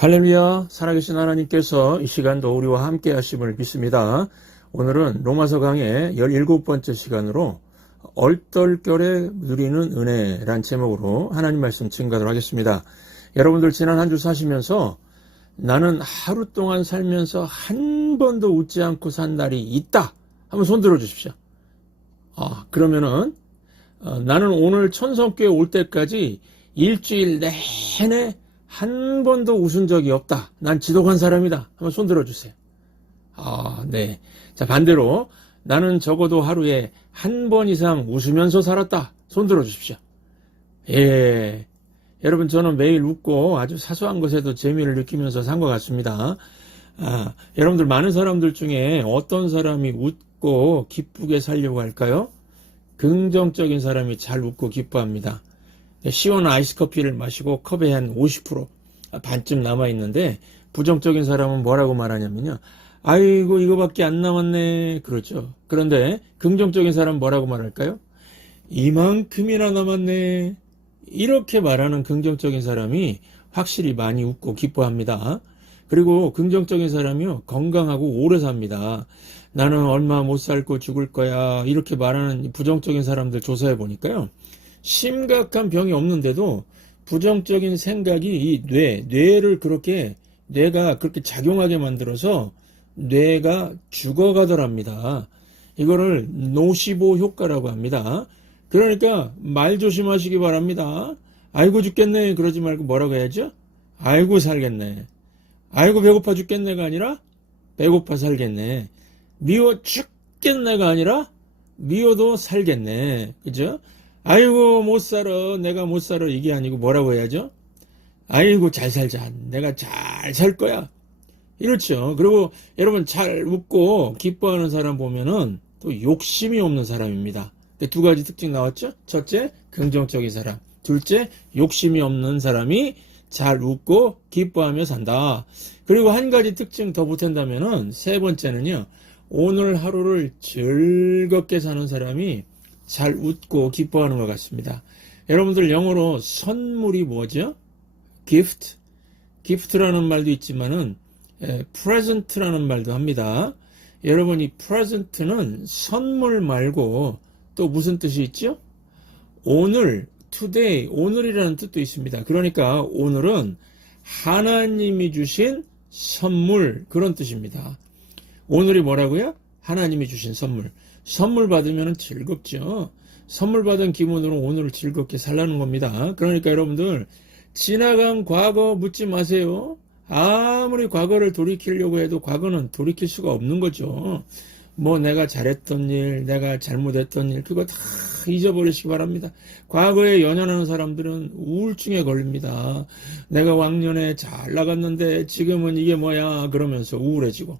할렐루야, 살아계신 하나님께서 이 시간도 우리와 함께 하심을 믿습니다. 오늘은 로마서 강의 17번째 시간으로 얼떨결에 누리는 은혜란 제목으로 하나님 말씀 증거하도록 하겠습니다. 여러분들 지난 한 주 사시면서 나는 하루 동안 살면서 한 번도 웃지 않고 산 날이 있다. 한번 손 들어 주십시오. 그러면은 나는 오늘 천성교회 올 때까지 일주일 내내 한 번도 웃은 적이 없다. 난 지독한 사람이다. 한번 손 들어주세요. 네. 자, 반대로 나는 적어도 하루에 한 번 이상 웃으면서 살았다. 손 들어주십시오. 예. 여러분, 저는 매일 웃고 아주 사소한 것에도 재미를 느끼면서 산 것 같습니다. 여러분들 많은 사람들 중에 어떤 사람이 웃고 기쁘게 살려고 할까요? 긍정적인 사람이 잘 웃고 기뻐합니다. 시원한 아이스커피를 마시고 컵에 한 50% 반쯤 남아있는데 부정적인 사람은 뭐라고 말하냐면요. 아이고 이거밖에 안 남았네 그러죠. 그런데 긍정적인 사람은 뭐라고 말할까요? 이만큼이나 남았네. 이렇게 말하는 긍정적인 사람이 확실히 많이 웃고 기뻐합니다. 그리고 긍정적인 사람이요 건강하고 오래 삽니다. 나는 얼마 못 살고 죽을 거야 이렇게 말하는 부정적인 사람들 조사해 보니까요. 심각한 병이 없는데도 부정적인 생각이 이 뇌를 뇌가 그렇게 작용하게 만들어서 뇌가 죽어가더랍니다. 이거를 노시보 효과라고 합니다. 그러니까 말 조심하시기 바랍니다. 아이고 죽겠네 그러지 말고 뭐라고 해야죠? 아이고 살겠네. 아이고 배고파 죽겠네가 아니라 배고파 살겠네. 미워 죽겠네가 아니라 미워도 살겠네. 그죠? 아이고 못 살아 내가 못 살아 이게 아니고 뭐라고 해야죠? 아이고 잘 살자 내가 잘 살 거야 이렇죠. 그리고 여러분 잘 웃고 기뻐하는 사람 보면은 또 욕심이 없는 사람입니다. 두 가지 특징 나왔죠? 첫째 긍정적인 사람, 둘째 욕심이 없는 사람이 잘 웃고 기뻐하며 산다. 그리고 한 가지 특징 더 보탠다면은 세 번째는요, 오늘 하루를 즐겁게 사는 사람이 잘 웃고 기뻐하는 것 같습니다. 여러분들 영어로 선물이 뭐죠? gift. gift라는 말도 있지만은 present라는 말도 합니다. 여러분 이 present는 선물 말고 또 무슨 뜻이 있죠? 오늘, today, 오늘이라는 뜻도 있습니다. 그러니까 오늘은 하나님이 주신 선물 그런 뜻입니다. 오늘이 뭐라고요? 하나님이 주신 선물. 선물 받으면 즐겁죠. 선물 받은 기분으로 오늘을 즐겁게 살라는 겁니다. 그러니까 여러분들 지나간 과거 묻지 마세요. 아무리 과거를 돌이키려고 해도 과거는 돌이킬 수가 없는 거죠. 뭐 내가 잘했던 일, 내가 잘못했던 일 그거 다 잊어버리시기 바랍니다. 과거에 연연하는 사람들은 우울증에 걸립니다. 내가 왕년에 잘 나갔는데 지금은 이게 뭐야 그러면서 우울해지고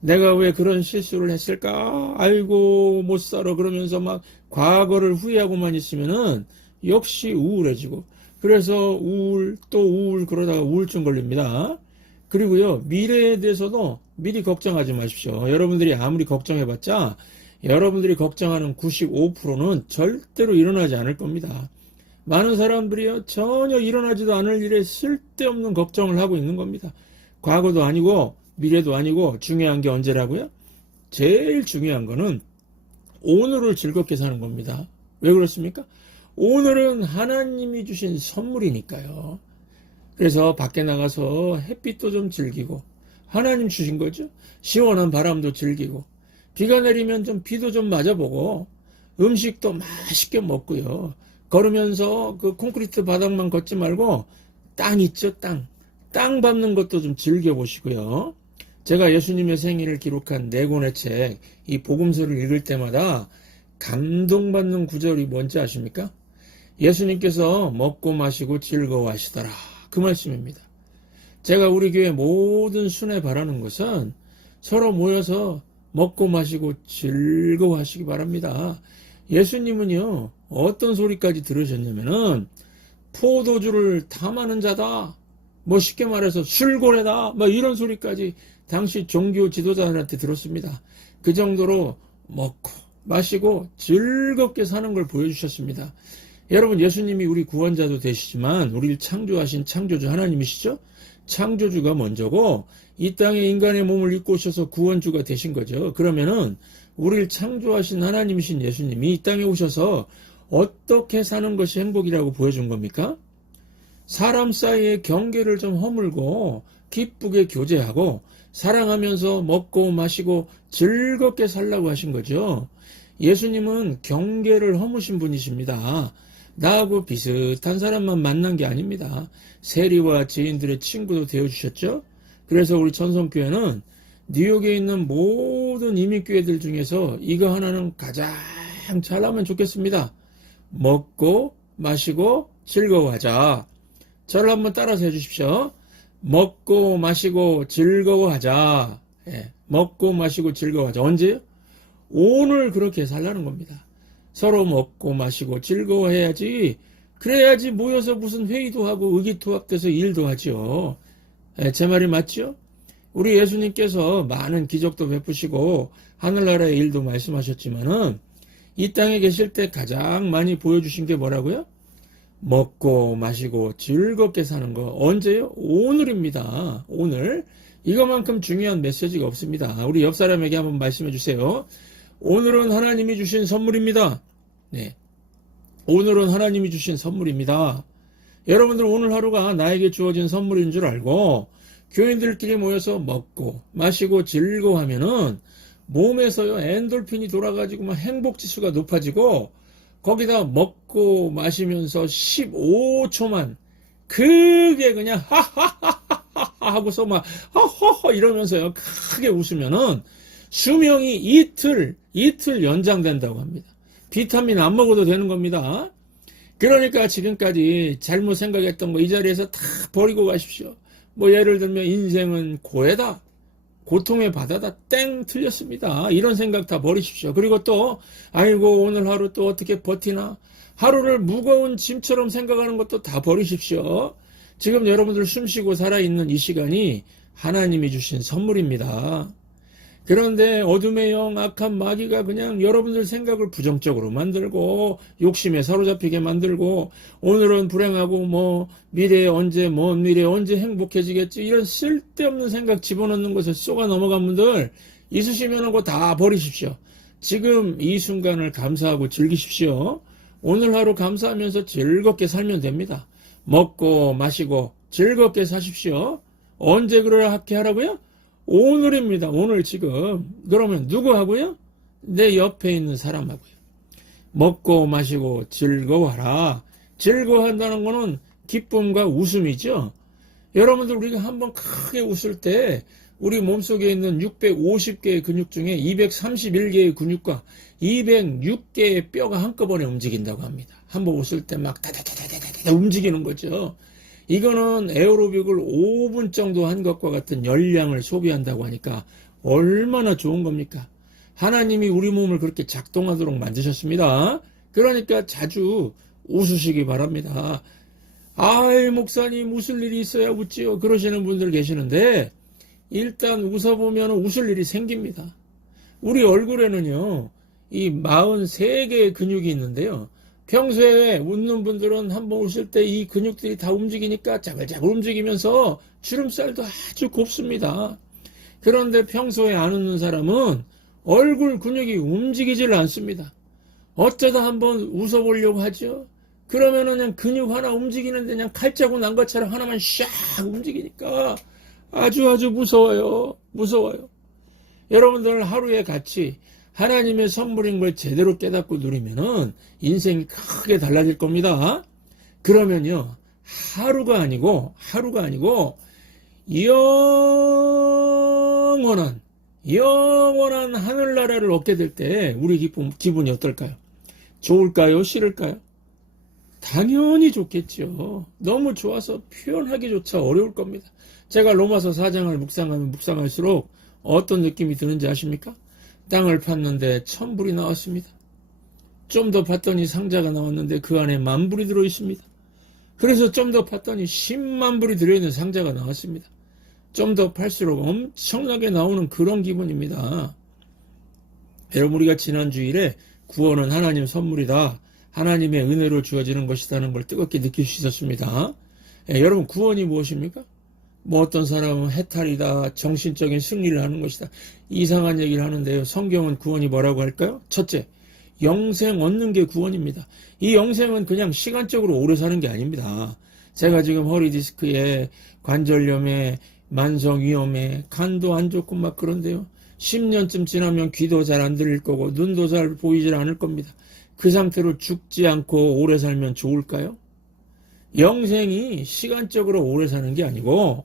내가 왜 그런 실수를 했을까? 아이고 못 살아 그러면서 막 과거를 후회하고만 있으면은 역시 우울해지고 그래서 우울 또 우울 그러다가 우울증 걸립니다. 그리고요 미래에 대해서도 미리 걱정하지 마십시오. 여러분들이 아무리 걱정해봤자 여러분들이 걱정하는 95%는 절대로 일어나지 않을 겁니다. 많은 사람들이요 전혀 일어나지도 않을 일에 쓸데없는 걱정을 하고 있는 겁니다. 과거도 아니고 미래도 아니고 중요한 게 언제라고요? 제일 중요한 거는 오늘을 즐겁게 사는 겁니다. 왜 그렇습니까? 오늘은 하나님이 주신 선물이니까요. 그래서 밖에 나가서 햇빛도 좀 즐기고 하나님 주신 거죠. 시원한 바람도 즐기고 비가 내리면 좀 비도 좀 맞아보고 음식도 맛있게 먹고요. 걸으면서 그 콘크리트 바닥만 걷지 말고 땅 있죠, 땅 밟는 것도 좀 즐겨보시고요. 제가 예수님의 생일을 기록한 4권의 책, 이 복음서를 읽을 때마다 감동받는 구절이 뭔지 아십니까? 예수님께서 먹고 마시고 즐거워하시더라. 그 말씀입니다. 제가 우리 교회 모든 순회 바라는 것은 서로 모여서 먹고 마시고 즐거워하시기 바랍니다. 예수님은요, 어떤 소리까지 들으셨냐면은 포도주를 탐하는 자다. 뭐 쉽게 말해서 술고래다. 뭐 이런 소리까지 당시 종교 지도자들한테 들었습니다. 그 정도로 먹고 마시고 즐겁게 사는 걸 보여주셨습니다. 여러분 예수님이 우리 구원자도 되시지만 우리를 창조하신 창조주 하나님이시죠. 창조주가 먼저고 이 땅에 인간의 몸을 입고 오셔서 구원주가 되신 거죠. 그러면은 우리를 창조하신 하나님이신 예수님이 이 땅에 오셔서 어떻게 사는 것이 행복이라고 보여준 겁니까? 사람 사이의 경계를 좀 허물고 기쁘게 교제하고 사랑하면서 먹고 마시고 즐겁게 살라고 하신 거죠. 예수님은 경계를 허무신 분이십니다. 나하고 비슷한 사람만 만난 게 아닙니다. 세리와 죄인들의 친구도 되어주셨죠. 그래서 우리 천성교회는 뉴욕에 있는 모든 이민교회들 중에서 이거 하나는 가장 잘하면 좋겠습니다. 먹고 마시고 즐거워하자. 저를 한번 따라서 해주십시오. 먹고 마시고 즐거워하자. 예, 먹고 마시고 즐거워하자. 언제요? 오늘 그렇게 살라는 겁니다. 서로 먹고 마시고 즐거워해야지. 그래야지 모여서 무슨 회의도 하고 의기투합돼서 일도 하죠. 예, 제 말이 맞죠? 우리 예수님께서 많은 기적도 베푸시고 하늘나라의 일도 말씀하셨지만은 이 땅에 계실 때 가장 많이 보여주신 게 뭐라고요? 먹고 마시고 즐겁게 사는 거. 언제요? 오늘입니다. 오늘. 이것만큼 중요한 메시지가 없습니다. 우리 옆 사람에게 한번 말씀해 주세요. 오늘은 하나님이 주신 선물입니다. 네. 오늘은 하나님이 주신 선물입니다. 여러분들 오늘 하루가 나에게 주어진 선물인 줄 알고 교인들끼리 모여서 먹고 마시고 즐거워하면은 몸에서요 엔돌핀이 돌아가지고 막 행복지수가 높아지고 거기다 먹고 마시면서 15초만 그게 그냥 하하하하 하고서 막 허허허 이러면서요 크게 웃으면은 수명이 이틀 연장된다고 합니다. 비타민 안 먹어도 되는 겁니다. 그러니까 지금까지 잘못 생각했던 거 이 자리에서 다 버리고 가십시오. 뭐 예를 들면 인생은 고해다. 고통의 바다다. 땡 틀렸습니다. 이런 생각 다 버리십시오. 그리고 또 아이고 오늘 하루 또 어떻게 버티나. 하루를 무거운 짐처럼 생각하는 것도 다 버리십시오. 지금 여러분들 숨쉬고 살아있는 이 시간이 하나님이 주신 선물입니다. 그런데 어둠의 영, 악한 마귀가 그냥 여러분들 생각을 부정적으로 만들고 욕심에 사로잡히게 만들고 오늘은 불행하고 뭐 미래에 언제 먼 미래에 언제 행복해지겠지 이런 쓸데없는 생각 집어넣는 것에 쏘가 넘어간 분들 있으시면 그거 다 버리십시오. 지금 이 순간을 감사하고 즐기십시오. 오늘 하루 감사하면서 즐겁게 살면 됩니다. 먹고 마시고 즐겁게 사십시오. 언제 그렇게 하라고요? 오늘입니다. 오늘 지금. 그러면 누구하고요? 내 옆에 있는 사람하고요. 먹고 마시고 즐거워하라. 즐거워한다는 거는 기쁨과 웃음이죠. 여러분들 우리가 한번 크게 웃을 때 우리 몸속에 있는 650개의 근육 중에 231개의 근육과 206개의 뼈가 한꺼번에 움직인다고 합니다. 한번 웃을 때 막 다다다다다다 움직이는 거죠. 이거는 에어로빅을 5분 정도 한 것과 같은 열량을 소비한다고 하니까 얼마나 좋은 겁니까? 하나님이 우리 몸을 그렇게 작동하도록 만드셨습니다. 그러니까 자주 웃으시기 바랍니다. 아이 목사님 웃을 일이 있어야 웃지요. 그러시는 분들 계시는데 일단 웃어보면 웃을 일이 생깁니다. 우리 얼굴에는요 이 43개의 근육이 있는데요. 평소에 웃는 분들은 한번 웃을 때 이 근육들이 다 움직이니까 자글자글 움직이면서 주름살도 아주 곱습니다. 그런데 평소에 안 웃는 사람은 얼굴 근육이 움직이질 않습니다. 어쩌다 한번 웃어보려고 하죠. 그러면은 그냥 근육 하나 움직이는데 그냥 칼자국 난 것처럼 하나만 샥 움직이니까 아주 무서워요. 무서워요. 여러분들 하루에 같이 하나님의 선물인 걸 제대로 깨닫고 누리면은 인생이 크게 달라질 겁니다. 그러면요, 하루가 아니고 영원한 하늘나라를 얻게 될 때 우리 기분이 어떨까요? 좋을까요? 싫을까요? 당연히 좋겠죠. 너무 좋아서 표현하기조차 어려울 겁니다. 제가 로마서 4장을 묵상할수록 어떤 느낌이 드는지 아십니까? 땅을 팠는데 1000불이 나왔습니다. 좀 더 팠더니 상자가 나왔는데 그 안에 10,000불이 들어있습니다. 그래서 좀 더 팠더니 10만 불이 들어있는 상자가 나왔습니다. 좀 더 팔수록 엄청나게 나오는 그런 기분입니다. 여러분 우리가 지난 주일에 구원은 하나님 선물이다. 하나님의 은혜로 주어지는 것이라는 걸 뜨겁게 느낄 수 있었습니다. 여러분 구원이 무엇입니까? 뭐 어떤 사람은 해탈이다, 정신적인 승리를 하는 것이다. 이상한 얘기를 하는데요. 성경은 구원이 뭐라고 할까요? 첫째, 영생 얻는 게 구원입니다. 이 영생은 그냥 시간적으로 오래 사는 게 아닙니다. 제가 지금 허리 디스크에 관절염에 만성 위염에 간도 안 좋고 막 그런데요. 10년쯤 지나면 귀도 잘 안 들릴 거고 눈도 잘 보이질 않을 겁니다. 그 상태로 죽지 않고 오래 살면 좋을까요? 영생이 시간적으로 오래 사는 게 아니고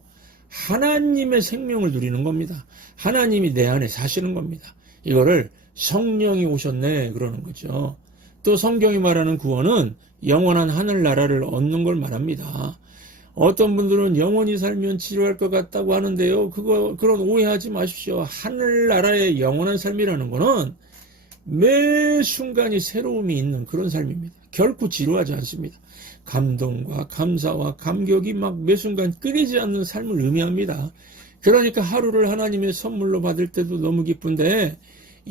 하나님의 생명을 누리는 겁니다. 하나님이 내 안에 사시는 겁니다. 이거를 성령이 오셨네 그러는 거죠. 또 성경이 말하는 구원은 영원한 하늘나라를 얻는 걸 말합니다. 어떤 분들은 영원히 살면 지루할 것 같다고 하는데요. 그런 오해하지 마십시오. 하늘나라의 영원한 삶이라는 거는 매 순간이 새로움이 있는 그런 삶입니다. 결코 지루하지 않습니다. 감동과 감사와 감격이 막 매 순간 끊이지 않는 삶을 의미합니다. 그러니까 하루를 하나님의 선물로 받을 때도 너무 기쁜데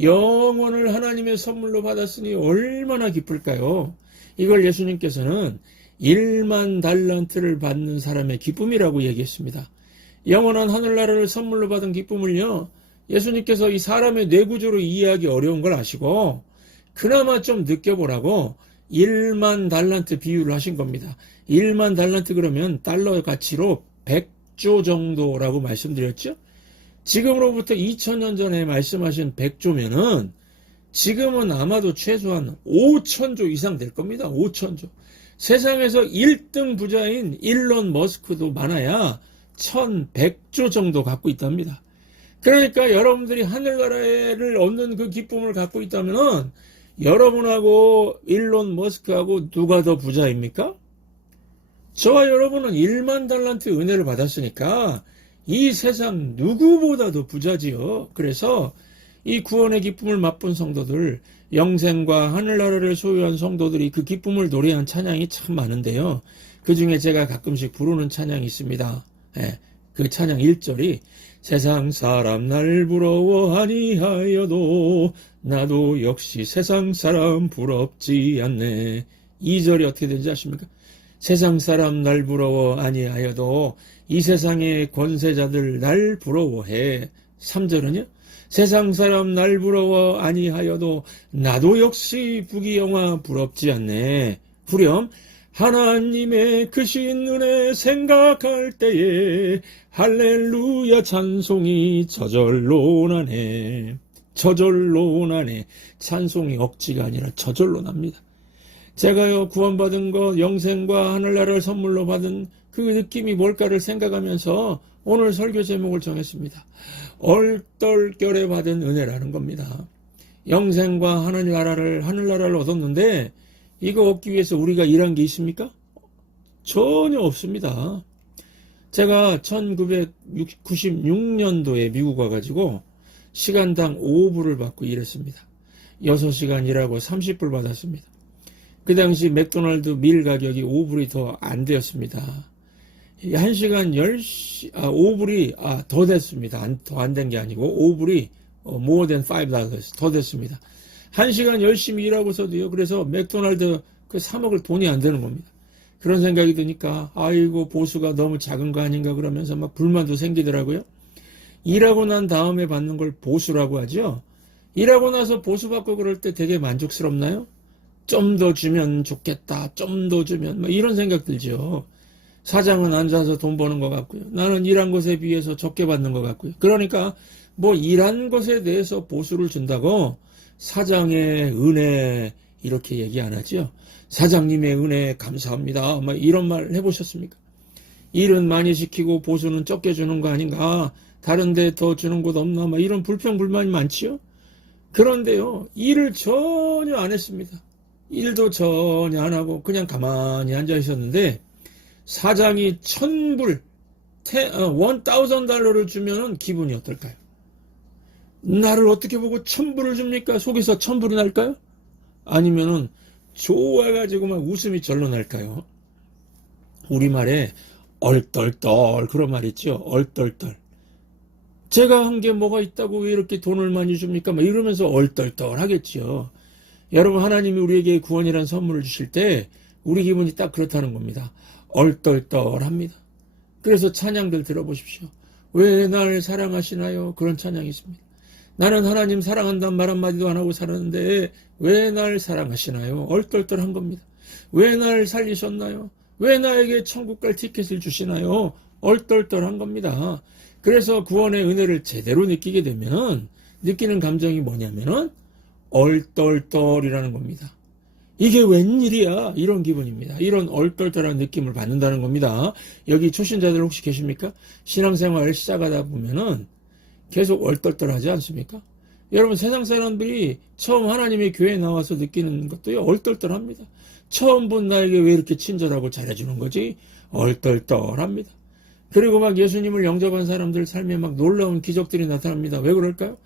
영원을 하나님의 선물로 받았으니 얼마나 기쁠까요? 이걸 예수님께서는 1만 달란트를 받는 사람의 기쁨이라고 얘기했습니다. 영원한 하늘나라를 선물로 받은 기쁨을요, 예수님께서 이 사람의 뇌구조로 이해하기 어려운 걸 아시고 그나마 좀 느껴보라고 1만 달란트 비유를 하신 겁니다. 1만 달란트 그러면 달러 가치로 100조 정도라고 말씀드렸죠? 지금으로부터 2000년 전에 말씀하신 100조면은 지금은 아마도 최소한 5천조 이상 될 겁니다. 5천조. 세상에서 1등 부자인 일론 머스크도 많아야 1100조 정도 갖고 있답니다. 그러니까 여러분들이 하늘나라를 얻는 그 기쁨을 갖고 있다면은 여러분하고 일론 머스크하고 누가 더 부자입니까? 저와 여러분은 1만 달란트 은혜를 받았으니까 이 세상 누구보다도 부자지요. 그래서 이 구원의 기쁨을 맛본 성도들, 영생과 하늘나라를 소유한 성도들이 그 기쁨을 노래한 찬양이 참 많은데요. 그 중에 제가 가끔씩 부르는 찬양이 있습니다. 그 찬양 1절이 세상 사람 날 부러워하니 하여도 나도 역시 세상 사람 부럽지 않네. 2절이 어떻게 되는지 아십니까? 세상 사람 날 부러워 아니하여도 이 세상의 권세자들 날 부러워해. 3절은요? 세상 사람 날 부러워 아니하여도 나도 역시 부귀영화 부럽지 않네. 후렴 하나님의 크신 은혜 생각할 때에 할렐루야 찬송이 저절로 나네. 저절로 나네. 찬송이 억지가 아니라 저절로 납니다. 제가요 구원받은 것 영생과 하늘나라를 선물로 받은 그 느낌이 뭘까를 생각하면서 오늘 설교 제목을 정했습니다. 얼떨결에 받은 은혜라는 겁니다. 영생과 하늘나라를 얻었는데 이거 얻기 위해서 우리가 일한 게 있습니까? 전혀 없습니다. 제가 1996년도에 미국 와가지고 시간당 5불을 받고 일했습니다. 6시간 일하고 30불 받았습니다. 그 당시 맥도날드 밀 가격이 5불이 더 안 되었습니다. 1시간 5불이 더 됐습니다. 더 안 된 게 아니고 5불이 more than $5 더 됐습니다. 1시간 열심히 일하고서도요. 그래서 맥도날드 사 먹을 돈이 안 되는 겁니다. 그런 생각이 드니까 아이고 보수가 너무 작은 거 아닌가 그러면서 막 불만도 생기더라고요. 일하고 난 다음에 받는 걸 보수라고 하죠. 일하고 나서 보수받고 그럴 때 되게 만족스럽나요? 좀 더 주면 좋겠다. 좀 더 주면 막 이런 생각 들죠. 사장은 앉아서 돈 버는 것 같고요. 나는 일한 것에 비해서 적게 받는 것 같고요. 그러니까 뭐 일한 것에 대해서 보수를 준다고 사장의 은혜 이렇게 얘기 안 하죠. 사장님의 은혜 감사합니다. 막 이런 말 해보셨습니까? 일은 많이 시키고 보수는 적게 주는 거 아닌가? 다른 데 더 주는 곳 없나? 막 이런 불평불만이 많지요. 그런데요. 일을 전혀 안 했습니다. 일도 전혀 안 하고 그냥 가만히 앉아 있었는데 사장이 1000불, $1,000를 주면은 기분이 어떨까요? 나를 어떻게 보고 1000불을 줍니까? 속에서 1000불이 날까요? 아니면은 좋아가지고 막 웃음이 절로 날까요? 우리말에 얼떨떨 그런 말 있죠. 얼떨떨. 제가 한 게 뭐가 있다고 왜 이렇게 돈을 많이 줍니까? 막 이러면서 얼떨떨 하겠지요. 여러분 하나님이 우리에게 구원이라는 선물을 주실 때 우리 기분이 딱 그렇다는 겁니다. 얼떨떨합니다. 그래서 찬양들 들어보십시오. 왜 날 사랑하시나요? 그런 찬양이 있습니다. 나는 하나님 사랑한다는 말 한마디도 안 하고 살았는데 왜 날 사랑하시나요? 얼떨떨한 겁니다. 왜 날 살리셨나요? 왜 나에게 천국 갈 티켓을 주시나요? 얼떨떨한 겁니다. 그래서 구원의 은혜를 제대로 느끼게 되면 느끼는 감정이 뭐냐면은 얼떨떨이라는 겁니다. 이게 웬일이야? 이런 기분입니다. 이런 얼떨떨한 느낌을 받는다는 겁니다. 여기 초신자들 혹시 계십니까? 신앙생활을 시작하다 보면은 계속 얼떨떨하지 않습니까? 여러분 세상 사람들이 처음 하나님의 교회에 나와서 느끼는 것도요 얼떨떨합니다. 처음 본 나에게 왜 이렇게 친절하고 잘해주는 거지? 얼떨떨합니다. 그리고 막 예수님을 영접한 사람들 삶에 막 놀라운 기적들이 나타납니다. 왜 그럴까요?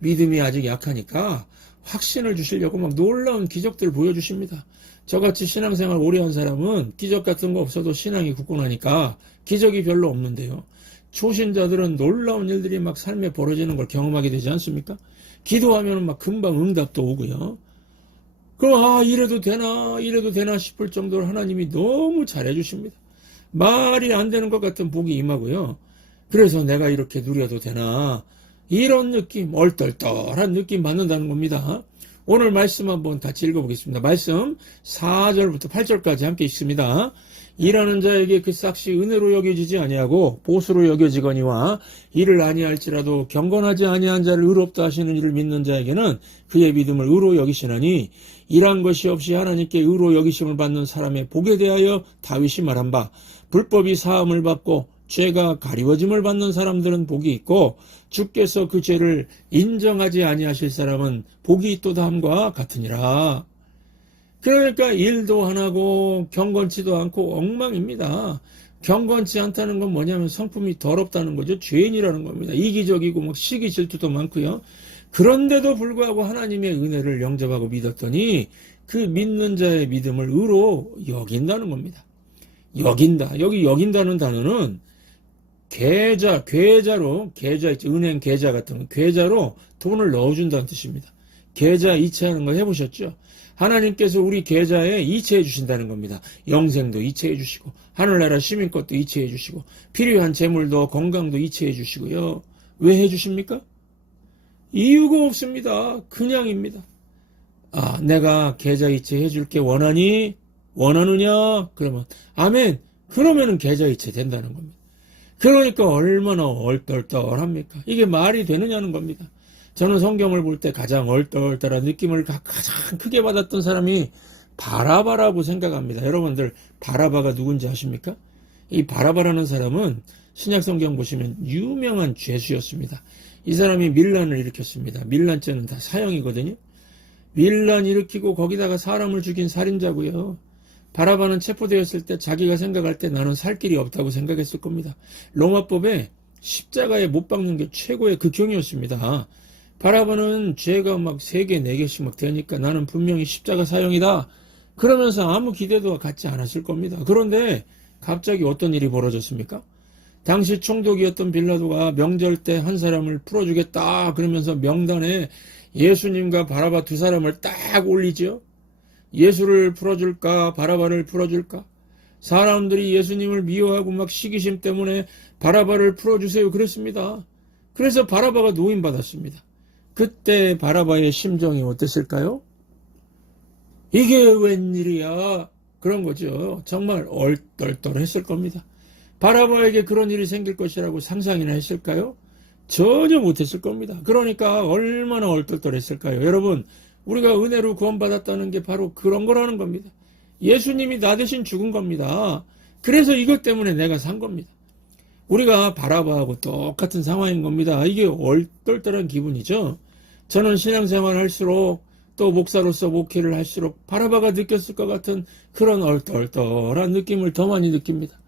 믿음이 아직 약하니까 확신을 주시려고 막 놀라운 기적들을 보여주십니다. 저같이 신앙생활 오래 한 사람은 기적 같은 거 없어도 신앙이 굳건하니까 기적이 별로 없는데요. 초신자들은 놀라운 일들이 막 삶에 벌어지는 걸 경험하게 되지 않습니까? 기도하면 막 금방 응답도 오고요. 그럼 이래도 되나 싶을 정도로 하나님이 너무 잘해주십니다. 말이 안 되는 것 같은 복이 임하고요. 그래서 내가 이렇게 누려도 되나 이런 느낌, 얼떨떨한 느낌 받는다는 겁니다. 오늘 말씀 한번 같이 읽어보겠습니다. 말씀 4절부터 8절까지 함께 읽습니다. 일하는 자에게 그 싹시 은혜로 여겨지지 아니하고 보수로 여겨지거니와 이를 아니할지라도 경건하지 아니한 자를 의롭다 하시는 이를 믿는 자에게는 그의 믿음을 의로 여기시나니 일한 것이 없이 하나님께 의로 여기심을 받는 사람의 복에 대하여 다윗이 말한 바 불법이 사함을 받고 죄가 가리워짐을 받는 사람들은 복이 있고 주께서 그 죄를 인정하지 아니하실 사람은 복이 있도다 함과 같으니라. 그러니까 일도 안 하고 경건치도 않고 엉망입니다. 경건치 않다는 건 뭐냐면 성품이 더럽다는 거죠. 죄인이라는 겁니다. 이기적이고 막 시기 질투도 많고요. 그런데도 불구하고 하나님의 은혜를 영접하고 믿었더니 그 믿는 자의 믿음을 의로 여긴다는 겁니다. 여긴다. 여기 여긴다는 단어는 계좌로 있죠. 은행 계좌 같은 거. 계좌로 돈을 넣어준다는 뜻입니다. 계좌 이체하는 거 해보셨죠? 하나님께서 우리 계좌에 이체해 주신다는 겁니다. 영생도 이체해 주시고 하늘나라 시민권도 이체해 주시고 필요한 재물도 건강도 이체해 주시고요. 왜 해주십니까? 이유가 없습니다. 그냥입니다. 내가 계좌 이체해 줄게 원하느냐? 그러면 아멘. 그러면은 계좌 이체 된다는 겁니다. 그러니까 얼마나 얼떨떨합니까? 이게 말이 되느냐는 겁니다. 저는 성경을 볼 때 가장 얼떨떨한 느낌을 가장 크게 받았던 사람이 바라바라고 생각합니다. 여러분들 바라바가 누군지 아십니까? 이 바라바라는 사람은 신약성경 보시면 유명한 죄수였습니다. 이 사람이 밀란을 일으켰습니다. 밀란죄는 다 사형이거든요. 밀란 일으키고 거기다가 사람을 죽인 살인자고요. 바라바는 체포되었을 때 자기가 생각할 때 나는 살 길이 없다고 생각했을 겁니다. 로마법에 십자가에 못 박는 게 최고의 극형이었습니다. 바라바는 죄가 막 3개, 4개씩 막 되니까 나는 분명히 십자가 사형이다. 그러면서 아무 기대도 갖지 않았을 겁니다. 그런데 갑자기 어떤 일이 벌어졌습니까? 당시 총독이었던 빌라도가 명절 때 한 사람을 풀어주겠다 그러면서 명단에 예수님과 바라바 두 사람을 딱 올리죠. 예수를 풀어줄까 바라바를 풀어줄까? 사람들이 예수님을 미워하고 막 시기심 때문에 바라바를 풀어주세요 그랬습니다. 그래서 바라바가 노임받았습니다. 그때 바라바의 심정이 어땠을까요? 이게 웬일이야? 그런 거죠. 정말 얼떨떨했을 겁니다. 바라바에게 그런 일이 생길 것이라고 상상이나 했을까요? 전혀 못했을 겁니다. 그러니까 얼마나 얼떨떨했을까요? 여러분, 우리가 은혜로 구원받았다는 게 바로 그런 거라는 겁니다. 예수님이 나 대신 죽은 겁니다. 그래서 이것 때문에 내가 산 겁니다. 우리가 바라바하고 똑같은 상황인 겁니다. 이게 얼떨떨한 기분이죠. 저는 신앙생활을 할수록 또 목사로서 목회를 할수록 바라바가 느꼈을 것 같은 그런 얼떨떨한 느낌을 더 많이 느낍니다.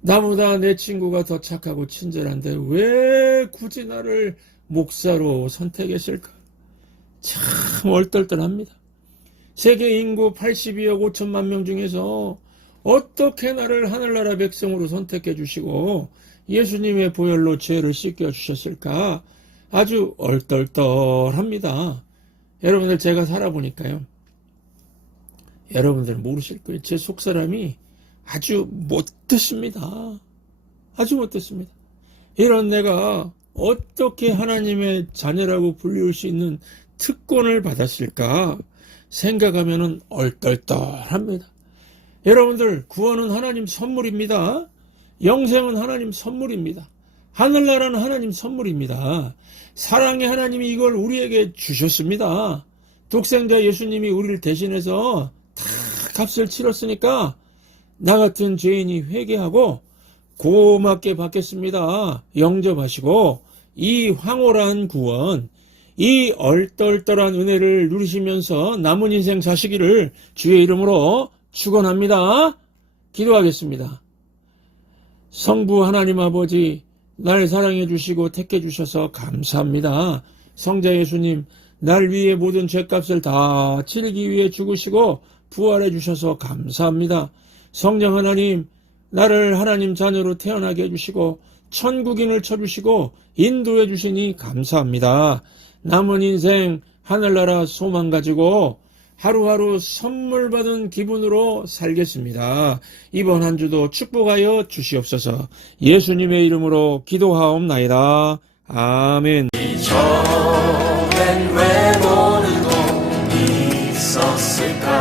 나보다 내 친구가 더 착하고 친절한데 왜 굳이 나를 목사로 선택했을까? 참 얼떨떨합니다. 세계 인구 82억 5천만 명 중에서 어떻게 나를 하늘나라 백성으로 선택해 주시고 예수님의 보혈로 죄를 씻겨 주셨을까? 아주 얼떨떨합니다. 여러분들 제가 살아보니까요. 여러분들 모르실 거예요. 제 속사람이 아주 못됐습니다. 하지 못했습니다. 이런 내가 어떻게 하나님의 자녀라고 불릴 수 있는 특권을 받았을까 생각하면 얼떨떨합니다. 여러분들, 구원은 하나님 선물입니다. 영생은 하나님 선물입니다. 하늘나라는 하나님 선물입니다. 사랑의 하나님이 이걸 우리에게 주셨습니다. 독생자 예수님이 우리를 대신해서 다 값을 치렀으니까 나 같은 죄인이 회개하고 고맙게 받겠습니다. 영접하시고 이 황홀한 구원, 이 얼떨떨한 은혜를 누리시면서 남은 인생 사시기를 주의 이름으로 축원합니다. 기도하겠습니다. 성부 하나님 아버지, 날 사랑해 주시고 택해 주셔서 감사합니다. 성자 예수님, 날 위해 모든 죄값을 다 치르기 위해 죽으시고 부활해 주셔서 감사합니다. 성령 하나님, 나를 하나님 자녀로 태어나게 해주시고 천국인을 쳐주시고 인도해 주시니 감사합니다. 남은 인생 하늘나라 소망 가지고 하루하루 선물 받은 기분으로 살겠습니다. 이번 한 주도 축복하여 주시옵소서. 예수님의 이름으로 기도하옵나이다. 아멘. 이전엔 왜 모르고 있었을까?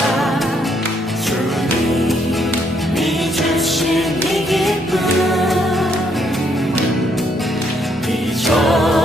주님이 주신 이 기쁨, 이전